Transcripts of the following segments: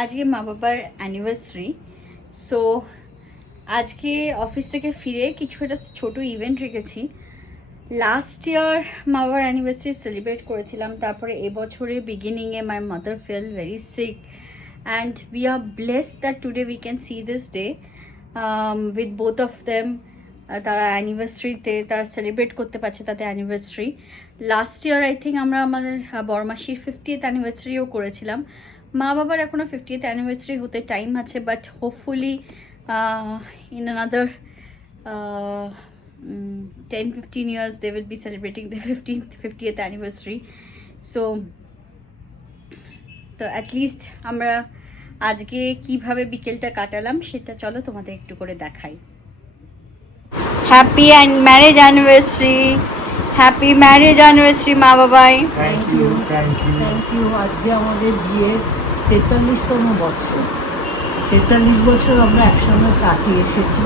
আজকে মা বাবার অ্যানিভার্সারি। সো আজকে অফিস থেকে ফিরে কিছু একটা ছোট ইভেন্ট রেখেছি। লাস্ট ইয়ার মা বাবার অ্যানিভার্সারি সেলিব্রেট করেছিলাম, তারপরে এবছরে বিগিনিংয়ে my mother fell very sick and we are blessed that today we can see this day with both of them. তারা অ্যানিভার্সারিতে তারা সেলিব্রেট করতে পারছে তাদের অ্যানিভার্সারি। লাস্ট ইয়ার আই থিঙ্ক আমরা আমাদের বড়মাসির 50th অ্যানিভার্সারিও করেছিলাম। মা বাবার এখনও 50th অ্যানিভার্সারি হতে টাইম আছে, but hopefully in another 10-15 years they will be celebrating their 50th anniversary. So at least আমরা আজকে কিভাবে বিকেলটা কাটালাম সেটা চলো তোমাদের একটু করে দেখাই। Happy marriage anniversary, happy marriage anniversary মা বাবাই। Thank you. আজকে আমাদের বিয়ের 43তম বছর। 43 বছর আমরা একসঙ্গে কাটিয়ে এসেছি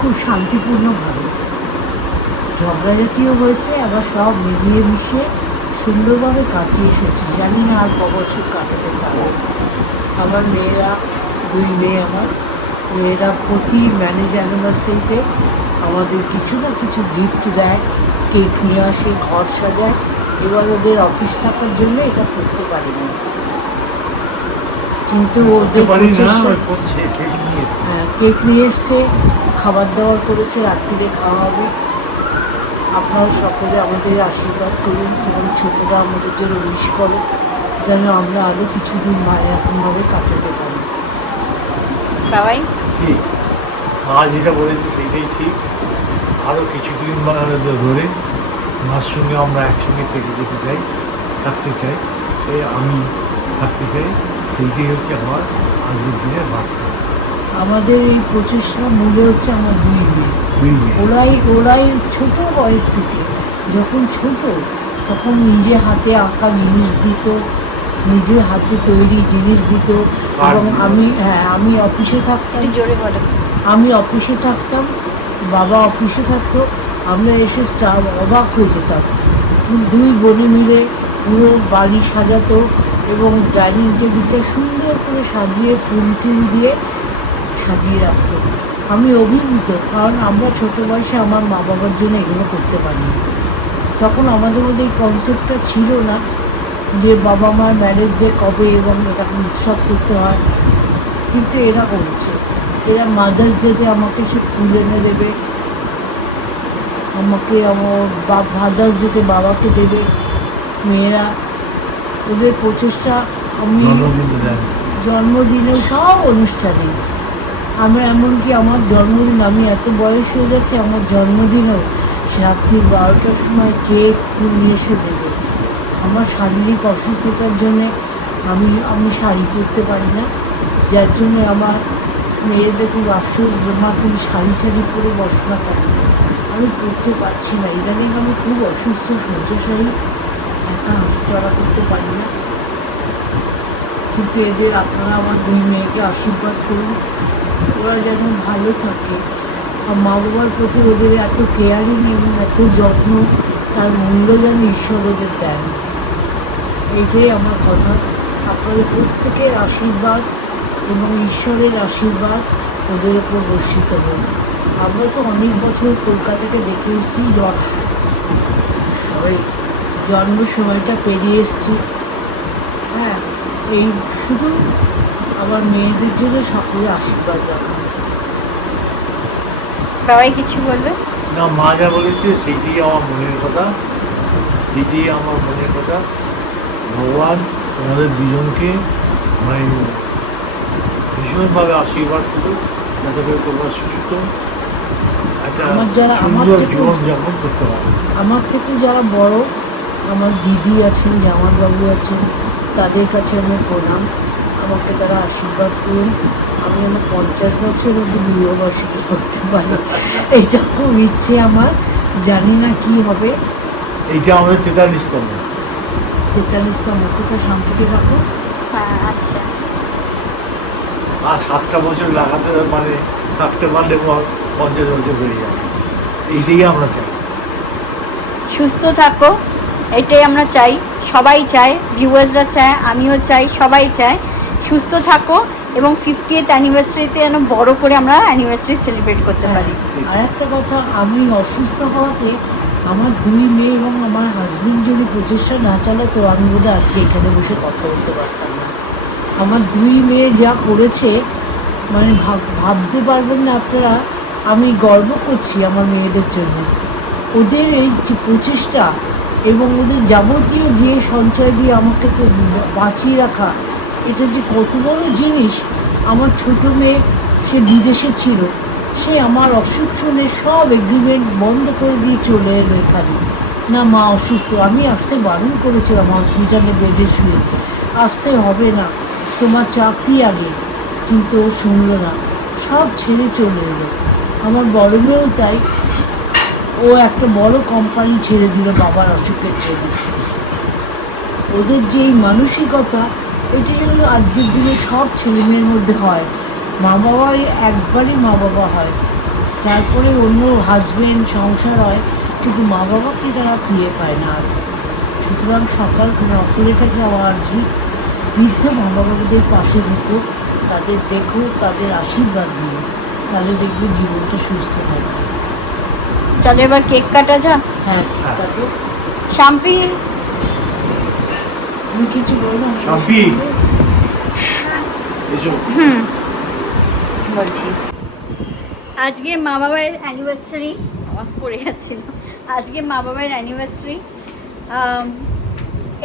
খুব শান্তিপূর্ণভাবে। ঝগড়াঝাটিও হয়েছে, আবার সব মিলিয়ে মিশিয়ে সুন্দরভাবে কাটিয়ে এসেছি। জানি না আর কবছর কাটাতে পারবো। আমার মেয়েরা, 2 মেয়ে আমার, মেয়েরা প্রতি ম্যারেজ অ্যানিভার্সারিতে আমাদের কিছু না কিছু গিফট দেয়, কেক নিয়ে আসে, ঘর সাজায়। এবার ওদের অফিস থাকার জন্য এটা করতে পারিনি, কিন্তু ওদের কেক নিয়ে এসছে, খাবার দাবার করেছে, রাত্রিরে খাওয়া হবে। আপনারা সকলে আমাদের আশীর্বাদ করুন এবং ছোটরা আমাদের জন্য উইশ করো, যেন আমরা আরও কিছুদিন এরকমভাবে কাটাতে পারি। বাবাই ঠিক, মা যেটা বলেছে সেটাই ঠিক। আরও কিছুদিন ধরে মার সঙ্গে আমরা একসঙ্গে থেকে যেতে চাই, থাকতে চাই, আমি থাকতে চাই। সেইটাই হচ্ছে আমার আজকের দিনের বার্তা। আমাদের এই প্রচেষ্টা মূলে হচ্ছে আমার 2 মেয়ে। ওরাই ছোট বয়স থেকে, যখন ছোট তখন নিজে হাতে আঁকা জিনিস দিত, নিজের হাতে তৈরি জিনিস দিত। এবং আমি অফিসে থাকতাম, আমি অফিসে থাকতাম, বাবা অফিসে থাকতো। আমরা এসে অবাক হয়ে যেতাম। 2 বোনে মিলে পুরো বাড়ি সাজাতো এবং ডাইনিং টেবিলটা সুন্দর করে সাজিয়ে ফুল টুল দিয়ে সাজিয়ে রাখতো। আমি অভিভূত, কারণ আমরা ছোটো বয়সে আমার মা বাবার জন্য এগুলো করতে পারিনি। তখন আমাদের মধ্যে এই কনসেপ্টটা ছিল না যে বাবা মার ম্যারেজ যে কবে এবং এরকম উৎসব করতে হয়, কিন্তু এরা করছে। এরা মাদার্স ডেতে আমাকে সে ফুল এনে দেবে, আমাকে আমার ফাদার্স ডেতে বাবাকে দেবে। মেয়েরা ওদের প্রচেষ্টা, আমি জন্মদিনেও সব অনুষ্ঠানে, আমরা এমনকি আমার জন্মদিন, আমি এত বয়স হয়ে গেছে, আমার জন্মদিনও সে রাত্রি 12টার সময় কেক ফুল নিয়ে এসে দেবে। আমার শারীরিক অসুস্থতার জন্যে আমি শাড়ি পরতে পারি না, যার জন্যে আমার মেয়েদের খুব আফসোস, মা তুমি শাড়ি পরে বসো না কেন? আমি পরতে পারছি না, ইদানিং আমি খুব অসুস্থ, শয্যাশায়ী, একা চলা করতে পারি না। কিন্তু এদের আপনারা আমার 2 মেয়েকে আশীর্বাদ করুন, ওরা যেন ভালো থাকে। আর মা বাবার প্রতি ওদের এত কেয়ারিং এবং এত যত্ন, তার মূল্য যেন ঈশ্বর ওদের দেন। এইটাই আমার কথা। আপনাদের প্রত্যেকের আশীর্বাদ এবং ঈশ্বরের আশীর্বাদ ওদের ওপর বর্ষিত হোক। আমরা তো অনেক বছর কলকাতাকে দেখে এসেছি, জন্ম সময়টা পেরিয়ে এসেছি। হ্যাঁ, এই শুধু আমার মেয়েদের জন্য সকলে আশীর্বাদ রাখুন। বাবাই কিছু বলবে না, মা যা বলেছে সেইটাই আমার মনের কথা, সেইটাই আমার মনের কথা। ভগবান তোমাদের দুজনকে মানে ভীষণভাবে আশীর্বাদ করুন, যাতে করে তোমরা সুস্থ একটা সুন্দর জীবনযাপন করতে পারো। আমার থেকে যারা বড়, আমার দিদি আছেন, জামাইবাবু আছেন, তাদের কাছে আমার প্রণাম। আমাকে তারা আশীর্বাদ করুন, আমি আমার 50 বছর অবধি বিবাহবার্ষিকী করতে পারি। এটা খুব ইচ্ছে আমার, জানি না কি হবে। এইটা আমাদের 43তম। 43তম কোথাও সম্পর্কে রাখো। আচ্ছা, আর 7টা বছর লাগাতে মানে থাকতে পারলে 50 বছর হয়ে যাবে। এইটাই আমরা চাই। সুস্থ থাকো, এটাই আমরা চাই, সবাই চায়, ভিউয়ার্সরা চায়, আমিও চাই, সবাই চায় সুস্থ থাকো এবং 50th অ্যানিভার্সারিতে যেন বড় করে আমরা অ্যানিভার্সারি সেলিব্রেট করতে পারি। আর একটা কথা, আমি অসুস্থ হওয়াতে আমার 2 মেয়ে এবং আমার হাজবেন্ড যদি প্রচেষ্টা না চালাতো আমি বোধহয় আজকে এখানে বসে কথা বলতে পারতাম না। আমার 2 মেয়ে যা করেছে মানে ভাবতে পারবেন না আপনারা। আমি গর্ব করছি আমার মেয়েদের জন্য। ওদের এই যে প্রচেষ্টা এবং ওদের যাবতীয় দিয়ে সঞ্চয় দিয়ে আমাকে তো বাঁচিয়ে রাখা, এটা যে কত বড় জিনিস। আমার ছোটো মেয়ে সে বিদেশে ছিল, সে আমার অসুখ শুনে সব এগ্রিমেন্ট বন্ধ করে দিয়ে চলে এলো এখানে। না মা অসুস্থ, আমি আসতে বারণ করেছিলাম হসপিটালে বেডে শুয়ে, আসতে হবে না, তোমার চাকরি আগে, কিন্তু ও শুনলো না, সব ছেড়ে চলে এলো। আমার বড় মেয়েও তাই, ও একটা বড় কোম্পানি ছেড়ে দিল বাবার অসুখের জন্য। ওদের যে এই মানসিকতা, এটা যেন আজকের দিনে সব ছেলেমেয়ের মধ্যে হয়। মা বাবাই একবারই মা বাবা হয়, তারপরে অন্য হাজবেন্ড সংসার হয়, কিন্তু মা বাবাকে তারা ফিরে পায় না আর। সুতরাং সকাল রক্তরেখা যাওয়া আর যে বৃদ্ধ মা বাবাদের পাশে থেকো, তাদের দেখো, তাদের আশীর্বাদ নিও, তাহলে দেখবে জীবনটা সুস্থ থাকবে। চলো এবার কেক কাটা যা। হ্যাঁ, তারপর শাম্পি, তুমি কিছু বলো না? শাম্পি, এসো। বলছি আজকে মা বাবার অ্যানিভার্সারি, পড়ে যাচ্ছিল, আজকে মা বাবার অ্যানিভার্সারি।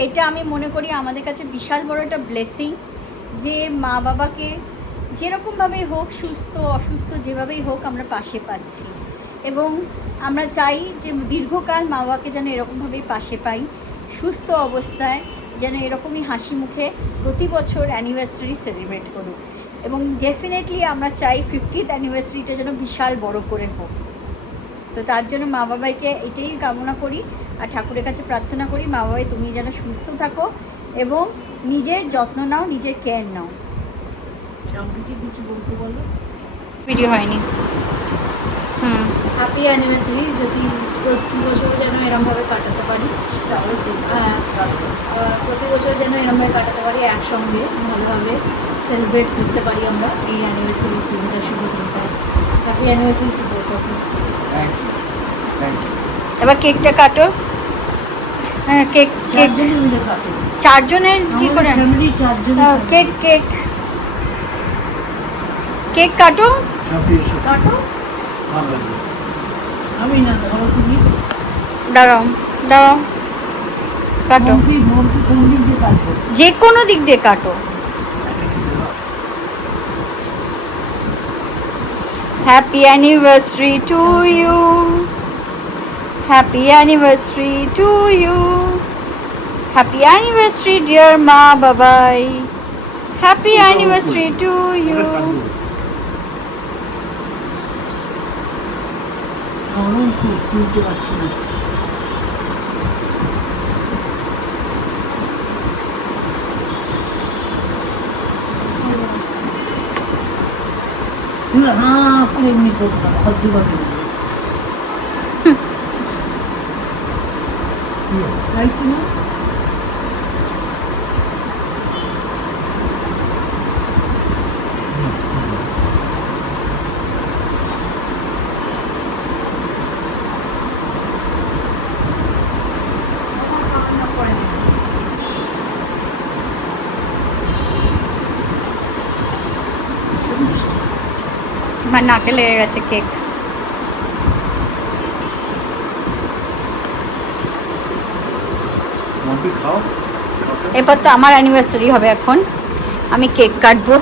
এটা আমি মনে করি আমাদের কাছে বিশাল বড় একটা ব্লেসিং, যে মা বাবাকে যেরকমভাবেই হোক, সুস্থ অসুস্থ যেভাবেই হোক আমরা পাশে পাচ্ছি, এবং আমরা চাই যে দীর্ঘকাল মা বাবাকে যেন এরকমভাবেই পাশে পাই, সুস্থ অবস্থায় যেন এরকমই হাসি মুখে প্রতি বছর অ্যানিভার্সারি সেলিব্রেট করুক। এবং ডেফিনেটলি আমরা চাই 50th অ্যানিভার্সারিটা যেন বিশাল বড় করে হোক। তো তার জন্য মা বাবাকে এটাই কামনা করি আর ঠাকুরের কাছে প্রার্থনা করি, মা বাবাই তুমি যেন সুস্থ থাকো এবং নিজের যত্ন নাও, নিজের কেয়ার নাও। শাম্পিকে কিছু বলতে বলো? ভিডিও হয়নি। হ্যাপি অ্যানিভার্সারি, যদি প্রতি বছর যেন এরমভাবে কাটাতে পারি, প্রতি বছর যেন এরমভাবে কাটাতে পারি, একসঙ্গে ভালোভাবে সেলিব্রেট করতে পারি আমরা এই অ্যানিভার্সারির দিনটা, শুভ দিনটা। Happy anniversary to both of you. Thank you, thank you. এবার কেকটা কাটো। হ্যাঁ, কেক কেক 4 জনে মিলে কাটো। 4 জনের কি করে? ফ্যামিলি 4 জন। কেক কেক কেক কাটো। শাম্পি, এসো। কাটো। ভালো লাগবে। আমি না, ধরো তুমি। দাঁড়াও দাঁড়াও, কাটো। মম্পি কোন দিক দিয়ে কাটবো? যে কোনো দিক দিয়ে কাটো। Happy anniversary to you, happy anniversary to you, happy anniversary dear মা বাবাই, হ্যাপি অ্যানিভার্সারি টু ইউ। গরম খুব, তুলতে পারছি না। তুমি করে এমনি করবো না, হলদি করবে না। তাই তো না? আমার নাকে লেগে গেছে কেক। মাম্পি খাও। এরপর তো আমার অ্যানিভার্সারি হবে, এখন আমি কেক কাটবো।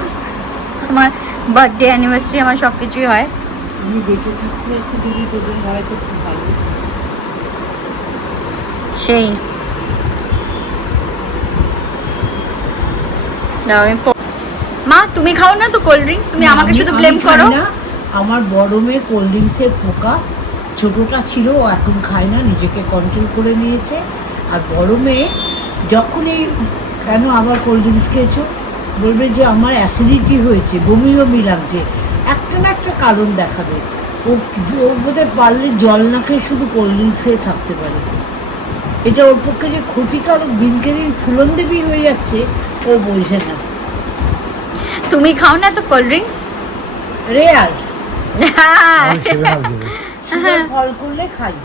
আমার বার্থডে অ্যানিভার্সারি, আমার সব কিছুই হয়। আমি বেঁচে থাকলে একটু দিদি তোদের হয় তো খুব ভালো। সেই দাও, মা তুমি খাও না তো কোল্ড ড্রিঙ্কস, তুমি আমাকে শুধু ব্লেম করো। আমার বড় মেয়ে কোল্ড ড্রিঙ্কসের পোকা, ছোটোটা ছিল ও এখন খায় না, নিজেকে কন্ট্রোল করে নিয়েছে। আর বড় মেয়ে যখনই কেন আবার কোল্ড ড্রিঙ্কস খেয়েছো, বলবে যে আমার অ্যাসিডিটি হয়েছে, বমি বমি লাগছে, একটা না একটা কারণ দেখাবে। ও বোধহয় পারলে জল না খেয়ে শুধু কোল্ড ড্রিঙ্কস খেয়ে থাকতে পারে। এটা ওর পক্ষে যে ক্ষতিকারক, দিনকে দিন ফুলনদেবী হয়ে যাচ্ছে ও বোঝে না। তুমি খাও না তো কোল্ড ড্রিঙ্কস? রেয়ার আমি সেভেন আপ দেবো। সুগার ফল করলে খাই।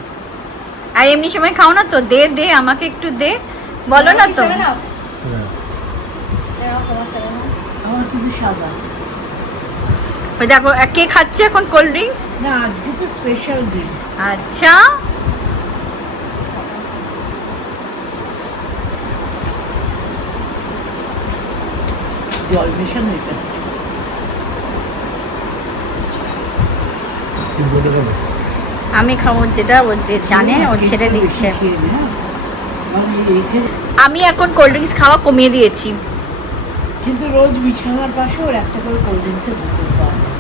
আর এমনি সময় খাও না তো? দে দে আমাকে একটু দে, বলো না তো। Seven Up। আমার কিন্তু সাদা। ওই দেখো কে খাচ্ছে এখন কোল্ড ড্রিঙ্কস। না আজকে তো স্পেশাল দিন। আচ্ছা, জল মেশানো এটা। তুই বলে দেবে। আমি খাবো যেটা ও যে জানে ও ছেড়ে দিচ্ছে। খেয়ে নে, হ্যাঁ? আমি এখানে আমি এখন কোল্ড ড্রিঙ্কস খাওয়া কমিয়ে দিয়েছি। কিন্তু রোজ বিছানার পাশে ওর একটা করে কোল্ড ড্রিঙ্কসের বোতল পাওয়া যায়।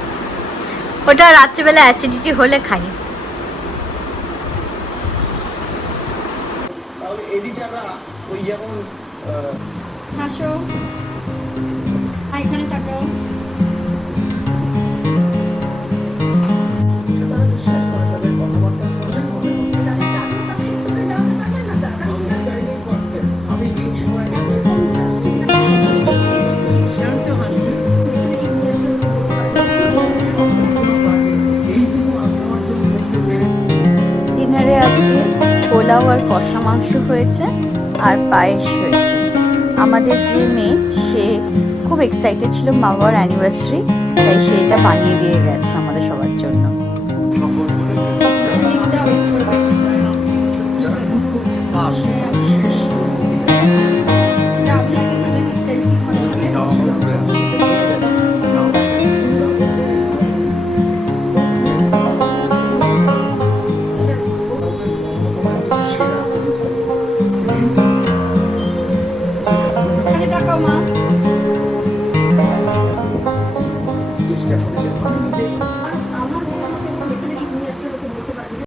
ওটা রাত্রেবেলা অ্যাসিডিটি হলে খাই। তাহলে এডিটাররা ওই যেমন হাসো, এখানে তাকাও। তারা বিশ্বাস করে তাদের কথাবার্তা শুনলে মনে হয় আমি ঠিক সময় ডিনারে আজকে পোলাও আর কষা মাংস হয়েছে আর পায়েস হয়েছে। আমাদের যে মেয়ে সে খুব এক্সাইটেড ছিল মা বাবার অ্যানিভার্সারি, তাই সে এটা বানিয়ে দিয়ে গেছে আমাদের সবার জন্য। চেষ্টা করেছে আমি নিজেই